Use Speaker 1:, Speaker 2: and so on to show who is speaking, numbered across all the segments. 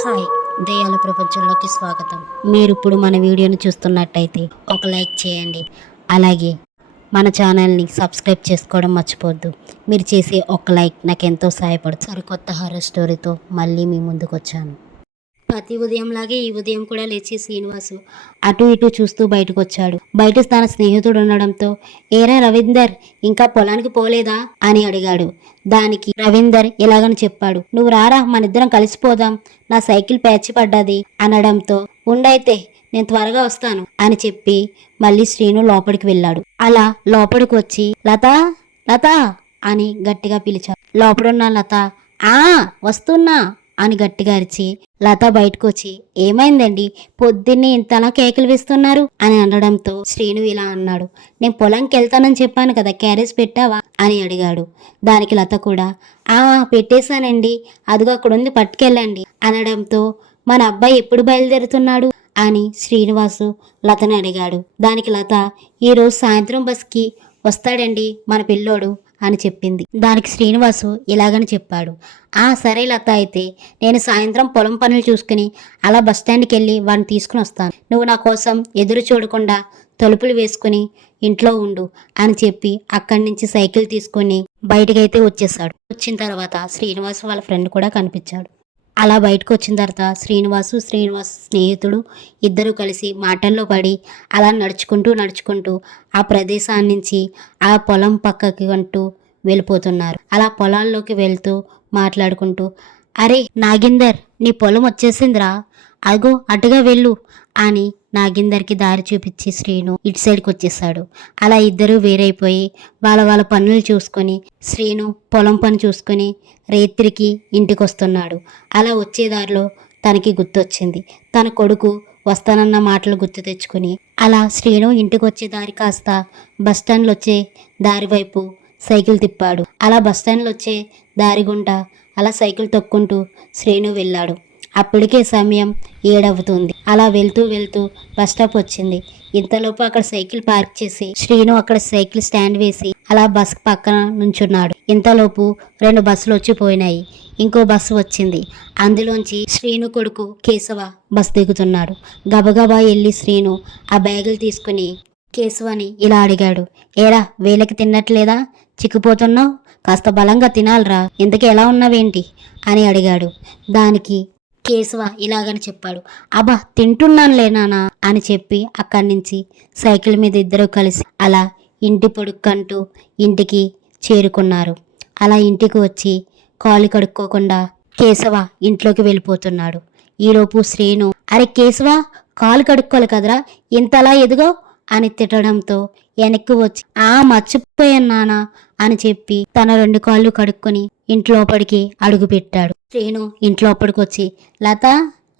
Speaker 1: Hi దయ్యాల ప్రపంచంలోకి స్వాగతం. మీరు ఇప్పుడు మన వీడియోని చూస్తున్నట్టయితే ఒక లైక్ చేయండి. అలాగే మన ఛానల్ని సబ్స్క్రైబ్ చేసుకోవడం మర్చిపోద్దు మీరు చేసే ఒక లైక్ నాకు ఎంతో సహాయపడుతుంది. సరికొత్త హారర్ స్టోరీతో మళ్ళీ మీ ముందుకు వచ్చాను ప్రతి ఉదయంలాగే ఈ ఉదయం కూడా లేచి శ్రీనివాసు అటు ఇటు చూస్తూ బయటకు వచ్చాడు బయట తన స్నేహితుడు ఉండడంతో ఏరా రవీందర్ ఇంకా పొలానికి పోలేదా? అని అడిగాడు. దానికి రవీందర్ ఇలాగని చెప్పాడు. నువ్వు రారా మనిద్దరం కలిసిపోదాం. నా సైకిల్ ప్యాచి పడ్డది అనడంతో ఉండైతే నేను త్వరగా వస్తాను అని చెప్పి మళ్ళీ శ్రీను లోపలికి వెళ్ళాడు. అలా లోపలికి వచ్చి లత లత అని గట్టిగా పిలిచాడు. లోపడున్న లత ఆ వస్తున్నా అని గట్టిగా అరిచి లత బయటకు వచ్చి ఏమైందండి? పొద్దున్నే ఇంతలా కేకలు వేస్తున్నారు? అని అనడంతో శ్రీను ఇలా అన్నాడు. నేను పొలంకి వెళ్తానని చెప్పాను కదా క్యారేజ్ పెట్టావా? అని అడిగాడు. దానికి లత కూడా ఆ పెట్టేశానండి. అదిగో అక్కడ ఉంది పట్టుకెళ్ళండి అనడంతో మన అబ్బాయి ఎప్పుడు బయలుదేరుతున్నాడు? అని శ్రీనివాసు లతని అడిగాడు. దానికి లత ఈరోజు సాయంత్రం బస్కి వస్తాడండి మన పిల్లోడు అని చెప్పింది. దానికి శ్రీనివాసు ఇలాగని చెప్పాడు. ఆ సరే లత అయితే నేను సాయంత్రం పొలం పనులు చూసుకుని అలా బస్ స్టాండ్కి వెళ్ళి వాడిని తీసుకుని వస్తాను. నువ్వు నా కోసం ఎదురు చూడకుండా తలుపులు వేసుకుని ఇంట్లో ఉండు అని చెప్పి అక్కడి నుంచి సైకిల్ తీసుకొని బయటకైతే వచ్చేసాడు వచ్చిన తర్వాత శ్రీనివాస్ వాళ్ళ ఫ్రెండ్ కూడా కనిపించాడు. అలా బయటకు వచ్చిన తర్వాత శ్రీనివాసు శ్రీనివాస్ స్నేహితుడు ఇద్దరు కలిసి మాటల్లో పడి అలా నడుచుకుంటూ నడుచుకుంటూ ఆ ప్రదేశాన్ని నుంచి ఆ పొలం పక్కకి అంటూ వెళ్ళిపోతున్నారు. అలా పొలాల్లోకి వెళ్తూ మాట్లాడుకుంటూ అరే నాగిందర్ నీ పొలం వచ్చేసిందిరా. అగో అటుగా వెళ్ళు అని నాగిందర్కి దారి చూపించి శ్రీను ఇటు సైడ్కి వచ్చేసాడు అలా ఇద్దరూ వేరైపోయి వాళ్ళ వాళ్ళ పనులు చూసుకొని శ్రీను పొలం పని చూసుకొని రేత్రికి ఇంటికి వస్తున్నాడు అలా వచ్చే దారిలో తనకి గుర్తొచ్చింది. తన కొడుకు వస్తానన్న మాటలు గుర్తు తెచ్చుకుని అలా శ్రీను ఇంటికి వచ్చే దారి కాస్త బస్టాండ్లో వచ్చే దారి వైపు సైకిల్ తిప్పాడు. అలా బస్టాండ్లో వచ్చే దారి గుండా అలా సైకిల్ తొక్కుంటూ శ్రీను వెళ్ళాడు. అప్పటికే సమయం ఏడవుతుంది. అలా వెళ్తూ వెళ్తూ బస్ స్టాప్ వచ్చింది. ఇంతలోపు అక్కడ సైకిల్ పార్క్ చేసి శ్రీను అక్కడ సైకిల్ స్టాండ్ వేసి అలా బస్ పక్కన నుంచున్నాడు. ఇంతలోపు రెండు బస్సులు వచ్చిపోయినాయి ఇంకో బస్సు వచ్చింది. అందులోంచి శ్రీను కొడుకు కేశవ బస్ దిగుతున్నాడు. గబగబా వెళ్ళి శ్రీను ఆ బ్యాగులు తీసుకుని కేశవని ఇలా అడిగాడు. ఏరా వేలకి తిన్నట్లేదా? చిక్కిపోతున్నావు? కాస్త బలంగా తినాలిరా. ఇంతకీ ఎలా ఉన్నావేంటి? అని అడిగాడు. దానికి కేశవ ఇలాగని చెప్పాడు. అబ్బా తింటున్నానులే నానా అని చెప్పి అక్కడి నుంచి సైకిల్ మీద ఇద్దరు కలిసి అలా ఇంటి పొడుక్కంటూ ఇంటికి చేరుకున్నారు. అలా ఇంటికి వచ్చి కాలు కడుక్కోకుండా కేశవ ఇంట్లోకి వెళ్ళిపోతున్నాడు. ఈలోపు శ్రీను అరే కేశవ కాలు కడుక్కోవాలి కదరా ఇంతలా ఎదుగో అని తిట్టడంతో వెనక్కి వచ్చి ఆ మర్చిపోయాను నానా అని చెప్పి తన రెండు కాళ్ళు కడుక్కొని ఇంట్లోపడికి అడుగు పెట్టాడు. శ్రీను ఇంట్లోపడికి వచ్చి లత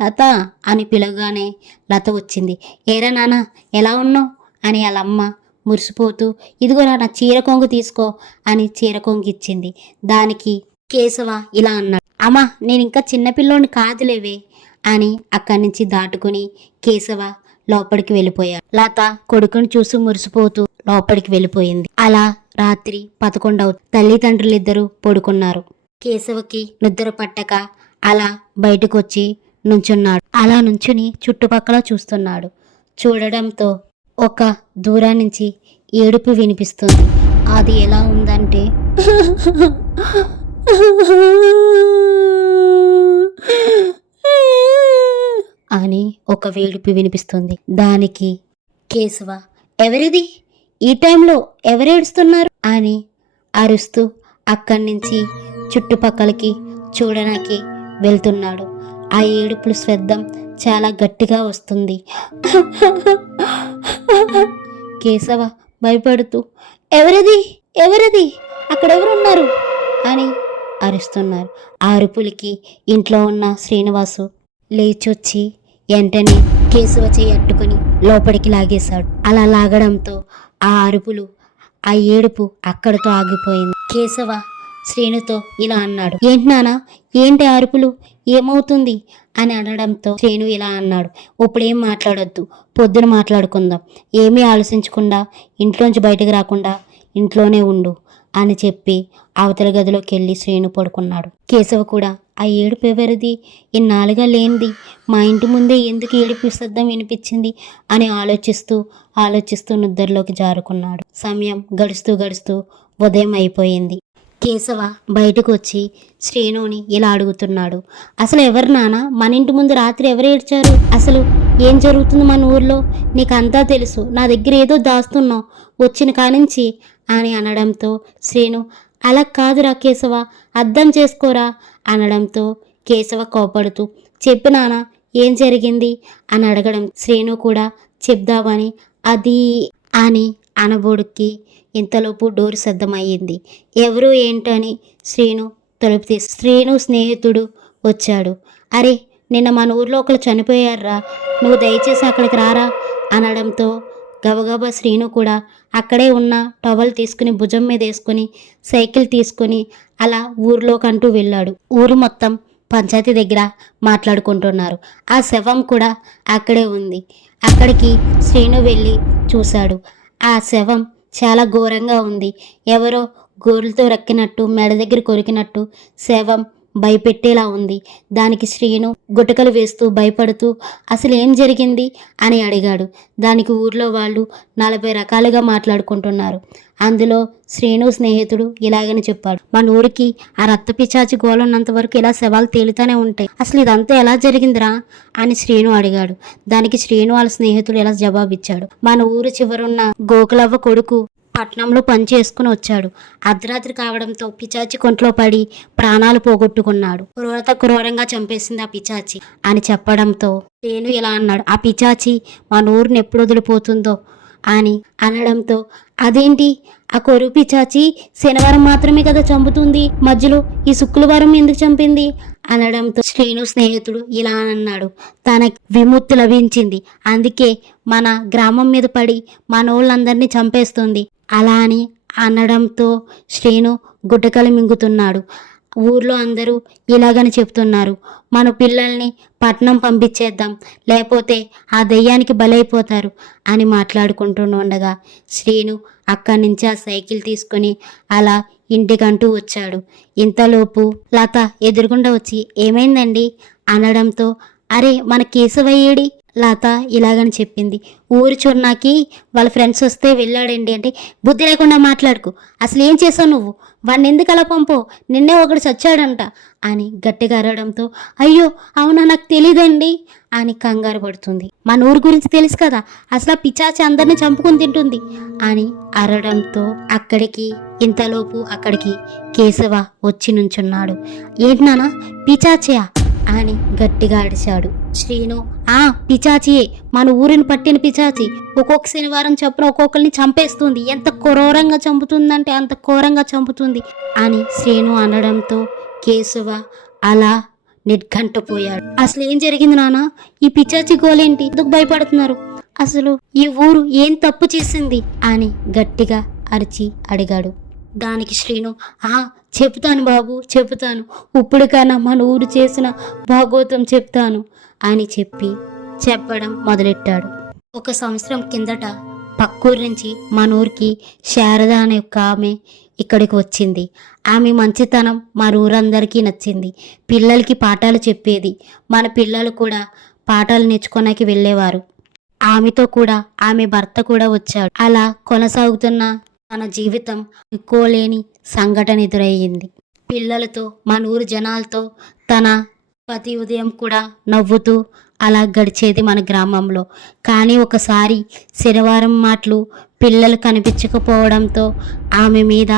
Speaker 1: లత అని పిలవగానే లత వచ్చింది. ఏరా నాన్న ఎలా ఉన్నావు? అని వాళ్ళ అమ్మ మురిసిపోతూ ఇదిగోరా నా చీర కొంగు తీసుకో అని చీర కొంగు ఇచ్చింది. దానికి కేశవ ఇలా అన్నాడు అమ్మా నేను ఇంకా చిన్నపిల్లోని కాదులేవే అని అక్కడి నుంచి దాటుకుని కేశవ లోపలికి వెళ్ళిపోయాడు లత కొడుకుని చూసి మురిసిపోతూ లోపలికి వెళ్ళిపోయింది. అలా రాత్రి పదకొండవ తల్లిదండ్రులిద్దరూ పడుకున్నారు. కేశవకి నిద్ర పట్టక అలా బయటకొచ్చి నుంచున్నాడు. అలా నుంచుని చుట్టుపక్కల చూస్తున్నాడు. చూడడంతో ఒక దూరా నుంచి ఏడుపు వినిపిస్తుంది. అది ఎలా ఉందంటే అని ఒక వేడుపు వినిపిస్తుంది. దానికి కేశవ ఎవరిది? ఈ టైంలో ఎవరేడుస్తున్నారు? అని అరుస్తూ అక్కడి నుంచి చుట్టుపక్కలకి చూడడానికి వెళ్తున్నాడు. ఆ ఏడుపుల శ్రద్ధం చాలా గట్టిగా వస్తుంది. కేశవ భయపడుతూ ఎవరిది? ఎవరిది? అక్కడ ఎవరున్నారు అని అరుస్తున్నారు. ఆ అరుపులకి ఇంట్లో ఉన్న శ్రీనివాసు లేచొచ్చి వెంటనే కేశవ చేయి అట్టుకొని లోపలికి లాగేశాడు. అలా లాగడంతో ఆ అరుపులు ఆ ఏడుపు అక్కడితో ఆగిపోయింది. కేశవ శ్రేణుతో ఇలా అన్నాడు. ఏంటి నానా ఏంటి అరుపులు? ఏమవుతుంది? అని అనడంతో శ్రేణు ఇలా అన్నాడు. ఇప్పుడేం మాట్లాడొద్దు పొద్దున మాట్లాడుకుందాం. ఏమీ ఆలోచించకుండా ఇంట్లోంచి బయటకు రాకుండా ఇంట్లోనే ఉండు అని చెప్పి అవతల గదిలోకి వెళ్ళి శ్రేణు పడుకున్నాడు. కేశవ కూడా ఆ ఏడుపు ఎవరిది? ఇన్నాళ్ళుగా లేనిది. మా ఇంటి ముందే ఎందుకు ఏడుపు శబ్దం వినిపించింది? అని ఆలోచిస్తూ ఆలోచిస్తూ నిద్రలోకి జారుకున్నాడు. సమయం గడుస్తూ గడుస్తూ ఉదయం అయిపోయింది. కేశవ బయటకు వచ్చి శ్రీనుని ఇలా అడుగుతున్నాడు. అసలు ఎవరు నాన్న మన ఇంటి ముందు రాత్రి ఎవరు ఏడ్చారు? అసలు ఏం జరుగుతుంది మన ఊర్లో? నీకు అంతా తెలుసు. నా దగ్గర ఏదో దాస్తున్నావు. వచ్చిన కానించి అని అనడంతో శ్రీను అలా కాదురా కేశవ. అర్థం చేసుకోరా. అనడంతో కేశవ కోపడుతూ చెప్పు నాన్న ఏం జరిగింది? అని అడగడం శ్రీను కూడా చెప్దామని అది అని అనబోడికి ఇంతలోపు డోర్ సిద్ధమయ్యింది ఎవరు ఏంటని? శ్రీను తలుపు తీసి శ్రీను స్నేహితుడు వచ్చాడు. అరే నిన్న మన ఊర్లో ఒకరు చనిపోయారా? నువ్వు దయచేసి అక్కడికి రారా? అనడంతో గబగబా శ్రీను కూడా అక్కడే ఉన్న టవల్ తీసుకుని భుజం మీద వేసుకొని సైకిల్ తీసుకొని అలా ఊర్లోకంటూ వెళ్ళాడు. ఊరు మొత్తం పంచాయతీ దగ్గర మాట్లాడుకుంటున్నారు. ఆ శవం కూడా అక్కడే ఉంది. అక్కడికి శ్రీను వెళ్ళి చూశాడు. ఆ శవం చాలా ఘోరంగా ఉంది. ఎవరో గోరులతో రక్కినట్టు మెడ దగ్గర కొరికినట్టు శవం భయపెట్టేలా ఉంది. దానికి శ్రీను గుటకలు వేస్తూ భయపడుతూ అసలు ఏం జరిగింది? అని అడిగాడు. దానికి ఊర్లో వాళ్ళు నలభై రకాలుగా మాట్లాడుకుంటున్నారు. అందులో శ్రీను స్నేహితుడు ఇలాగని చెప్పాడు. మన ఊరికి ఆ రక్త పిచాచి గోలున్నంత వరకు ఇలా శవాలు తేలుతూనే ఉంటాయి. అసలు ఇదంతా ఎలా జరిగిందిరా? అని శ్రీను అడిగాడు. దానికి శ్రీను వాళ్ళ స్నేహితుడు ఇలా జవాబిచ్చాడు. మన ఊరు చివరున్న గోకులవ్వ కొడుకు పట్నంలో పని చేసుకుని వచ్చాడు. అర్ధరాత్రి కావడంతో పిచాచి కొంట్లో పడి ప్రాణాలు పోగొట్టుకున్నాడు. క్రూరత క్రూరంగా చంపేసింది ఆ పిచాచి అని చెప్పడంతో నేను ఇలా అన్నాడు. ఆ పిచాచి మన ఊరిని ఎప్పుడు వదిలిపోతుందో? అని అనడంతో అదేంటి? ఆ కొరువు పిచాచి శనివారం మాత్రమే కదా చంపుతుంది. మధ్యలో ఈ శుక్రవారం ఎందుకు చంపింది? అనడంతో శ్రీను స్నేహితుడు ఇలా అన్నాడు. తనకి విముక్తి లభించింది. అందుకే మన గ్రామం మీద పడి మనోళ్ళందరినీ చంపేస్తుంది. అలా అని అనడంతో శ్రీను గుడ్డకలు మింగుతున్నాడు. ఊర్లో అందరూ ఇలాగని చెప్తున్నారు. మన పిల్లల్ని పట్నం పంపించేద్దాం లేకపోతే ఆ దెయ్యానికి బలైపోతారు అని మాట్లాడుకుంటూ ఉండగా శ్రీను అక్కడి నుంచి ఆ సైకిల్ తీసుకొని అలా ఇంటికంటూ వచ్చాడు. ఇంతలోపు లత ఎదురుగుండా వచ్చి ఏమైందండి? అనడంతో అరే మన కేశవయ్యేడి లత ఇలాగని చెప్పింది. ఊరి చున్నాకి వాళ్ళ ఫ్రెండ్స్ వస్తే వెళ్ళాడండి అంటే బుద్ధి లేకుండా మాట్లాడుకు. అసలు ఏం చేసావు నువ్వు? వాడిని ఎందుకు అలా పంపో? నిన్నే ఒకడు చచ్చాడంట అని గట్టిగా అరవడంతో అయ్యో అవునా నాకు తెలియదండి అని కంగారు పడుతుంది. మన ఊరు గురించి తెలుసు కదా అసలు ఆ పిచాచి అందరిని చంపుకొని తింటుంది అని అరవడంతో అక్కడికి ఇంతలోపు అక్కడికి కేశవ వచ్చి నుంచున్నాడు. ఏంటి నాన్న పిచాచయా అని గట్టిగా అడిచాడు శ్రీను ఆ పిచాచియే మన ఊరిని పట్టిన పిచాచి ఒక్కొక్క శనివారం చొప్పున ఒక్కొక్కరిని చంపేస్తుంది. ఎంత క్రూరంగా చంపుతుందంటే అంత క్రూరంగా చంపుతుంది అని శ్రీను అనడంతో కేశవ అలా నిర్ఘంటపోయాడు. అసలు ఏం జరిగింది నాన్న ఈ పిచాచి గోలేంటి? ఎందుకు భయపడుతున్నారు? అసలు ఈ ఊరు ఏం తప్పు చేసింది? అని గట్టిగా అరిచి అడిగాడు. దానికి శ్రీను ఆ చెప్తాను బాబు చెప్తాను ఇప్పటికైనా మన ఊరు చేసిన భాగోతం చెప్తాను. అని చెప్పి చెప్పడం మొదలెట్టాడు. ఒక సంవత్సరం కిందట పక్కూరు నుంచి మన ఊరికి శారద అనే ఒక ఆమె ఇక్కడికి వచ్చింది. ఆమె మంచితనం మన ఊరందరికీ నచ్చింది. పిల్లలకి పాఠాలు చెప్పేది. మన పిల్లలు కూడా పాఠాలు నేర్చుకోడానికి వెళ్ళేవారు. ఆమెతో కూడా ఆమె భర్త కూడా వచ్చాడు. అలా కొనసాగుతున్న తన జీవితం ఎక్కువలేని సంఘటన ఎదురయ్యింది. పిల్లలతో మన ఊరు జనాలతో తన ప్రతి ఉదయం కూడా నవ్వుతూ అలా గడిచేది మన గ్రామంలో. కానీ ఒకసారి శనివారం మాటలు పిల్లలు కనిపించకపోవడంతో ఆమె మీద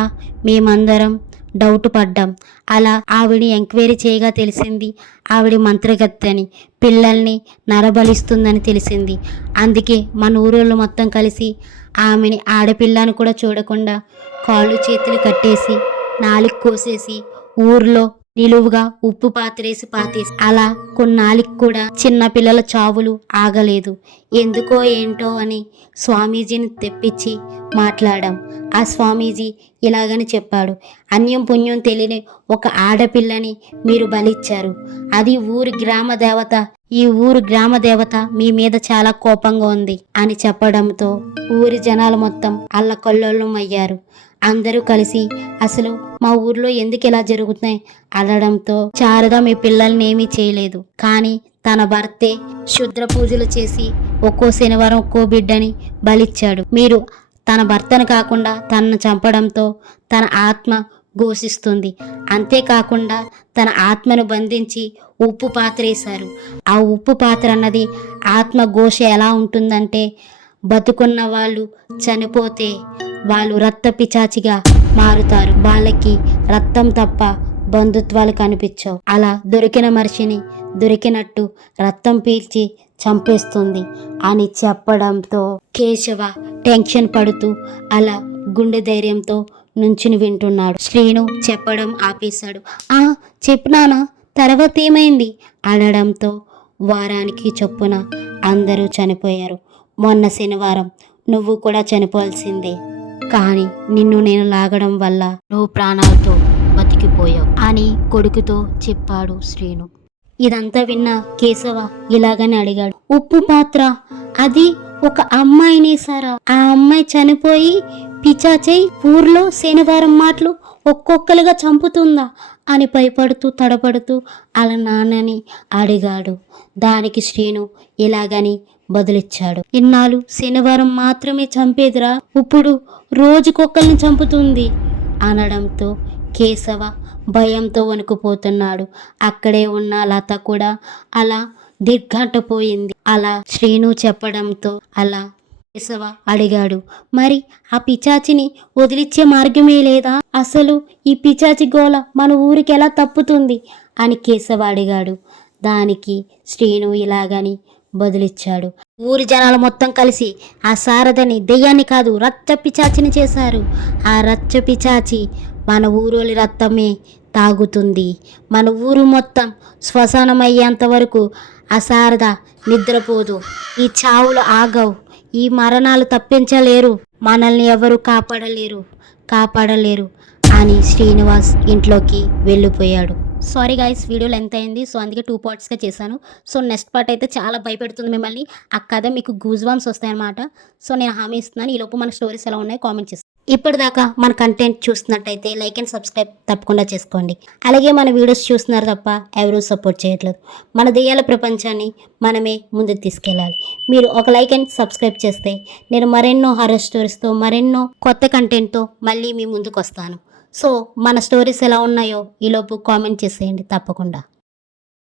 Speaker 1: మేమందరం డౌట్ పడ్డాం. అలా ఆవిడ ఎంక్వైరీ చేయగా తెలిసింది ఆవిడ మంత్రగత్తె అని పిల్లల్ని నరబలిస్తుందని తెలిసింది. అందుకే మన ఊరోళ్ళు మొత్తం కలిసి ఆమెని ఆడపిల్లని కూడా చూడకుండా కాళ్ళు చేతులు కట్టేసి నాలుగు కోసేసి ఊర్లో నిలువుగా ఉప్పు పాత్రేసి పాతేసి అలా కొన్నాళ్ళకి కూడా చిన్న పిల్లల చావులు ఆగలేదు. ఎందుకో ఏంటో అని స్వామీజీని తెప్పించి మాట్లాడాం. ఆ స్వామీజీ ఇలాగని చెప్పాడు. అన్యం పుణ్యం తెలియని ఒక ఆడపిల్లని మీరు బలిచ్చారు. అది ఊరి గ్రామ దేవత ఈ ఊరు గ్రామ దేవత మీ మీద చాలా కోపంగా ఉంది అని చెప్పడంతో ఊరి జనాలు మొత్తం అల్లకొల్లోలం అయ్యారు. అందరూ కలిసి అసలు మా ఊర్లో ఎందుకు ఇలా జరుగుతున్నాయి అనడంతో శారద మీ పిల్లల్ని ఏమీ చేయలేదు. కానీ తన భర్తే శుద్ర పూజలు చేసి ఒక్కో శనివారం ఒక్కో బిడ్డని బలిచ్చాడు. మీరు తన భర్తను కాకుండా తనను చంపడంతో తన ఆత్మ ఘోషిస్తుంది. అంతేకాకుండా తన ఆత్మను బంధించి ఉప్పు పాత్ర వేశారు ఆ ఉప్పు పాత్ర అన్నది ఆత్మ ఘోష ఎలా ఉంటుందంటే బతుకున్న వాళ్ళు చనిపోతే వాళ్ళు రక్త పిచాచిగా మారుతారు. వాళ్ళకి రక్తం తప్ప బంధుత్వాలు కనిపించవు. అలా దొరికిన మనిషిని దొరికినట్టు రక్తం పీల్చి చంపేస్తుంది అని చెప్పడంతో కేశవ టెన్షన్ పడుతూ అలా గుండె ధైర్యంతో నుంచుని వింటున్నాడు. శ్రీను చెప్పడం ఆపేశాడు. ఆ చెప్పినానా తర్వాత ఏమైంది? అనడంతో వారానికి చొప్పున అందరూ చనిపోయారు. మొన్న శనివారం నువ్వు కూడా చనిపోవాల్సిందే. కానీ నిన్ను నేను లాగడం వల్ల నువ్వు ప్రాణాలతో బతికిపోయావు అని కొడుకుతో చెప్పాడు శ్రీను. ఇదంతా విన్న కేశవ ఇలాగని అడిగాడు. ఉప్పు పాత్ర అది ఒక అమ్మాయిని సారా? ఆ అమ్మాయి చనిపోయి పిచాచై ఊర్లో శనివారం మాటలు ఒక్కొక్కలుగా చంపుతుందా? అని భయపడుతూ తడపడుతూ అలా నాన్నని అడిగాడు. దానికి శ్రీను ఇలాగని బదులిచ్చాడు. ఇన్నాళ్ళు శనివారం మాత్రమే చంపేదిరా. ఇప్పుడు రోజుకొక్కల్ని చంపుతుంది. అనడంతో కేశవ భయంతో వణుకుపోతున్నాడు. అక్కడే ఉన్న లత కూడా అలా దిగ్గంటపోయింది అలా శ్రీను చెప్పడంతో అలా కేశవ అడిగాడు మరి ఆ పిచాచిని వదిలిచ్చే మార్గమే లేదా? అసలు ఈ పిచాచి గోల మన ఊరికి ఎలా తప్పుతుంది? అని కేశవ అడిగాడు. దానికి శ్రీను ఇలాగని బదులిచ్చాడు. ఊరి జనాలు మొత్తం కలిసి ఆ శారదని దెయ్యాన్ని కాదు రచ్చ పిచాచిని చేశారు. ఆ రచ్చ పిచాచి మన ఊరోలి రక్తమే తాగుతుంది. మన ఊరు మొత్తం శ్మశానమయ్యేంత వరకు ఆ శారద నిద్రపోదు. ఈ చావులు ఆగవు. ఈ మరణాలు తప్పించలేరు. మనల్ని ఎవరు కాపాడలేరు. కాపాడలేరు అని శ్రీనివాస్ ఇంట్లోకి వెళ్ళిపోయాడు. సారీ గాయస్ వీడియో లెంత్ అయింది సో అందుకే టూ పార్ట్స్గా చేశాను. సో నెక్స్ట్ పార్ట్ అయితే చాలా భయపెడుతుంది మిమ్మల్ని. ఆ కథ మీకు గూజ్ వామ్స్ వస్తాయన్నమాట. సో నేను హామీ ఇస్తున్నాను ఈ లోపు మన స్టోరీస్ ఎలా ఉన్నాయి కామెంట్ చేస్తాను. ఇప్పటిదాకా మన కంటెంట్ చూస్తున్నట్టయితే లైక్ అండ్ సబ్స్క్రైబ్ తప్పకుండా చేసుకోండి. అలాగే మన వీడియోస్ చూస్తున్నారు తప్ప ఎవరూ సపోర్ట్ చేయట్లేదు. మన దెయ్యాల ప్రపంచాన్ని మనమే ముందుకు తీసుకెళ్ళాలి. మీరు ఒక లైక్ అండ్ సబ్స్క్రైబ్ చేస్తే నేను మరెన్నో హర్రర్ స్టోరీస్తో మరెన్నో కొత్త కంటెంట్తో మళ్ళీ మీ ముందుకు వస్తాను. సో మన స్టోరీస్ ఎలా ఉన్నాయో ఈలోపు కామెంట్ చేసేయండి తప్పకుండా.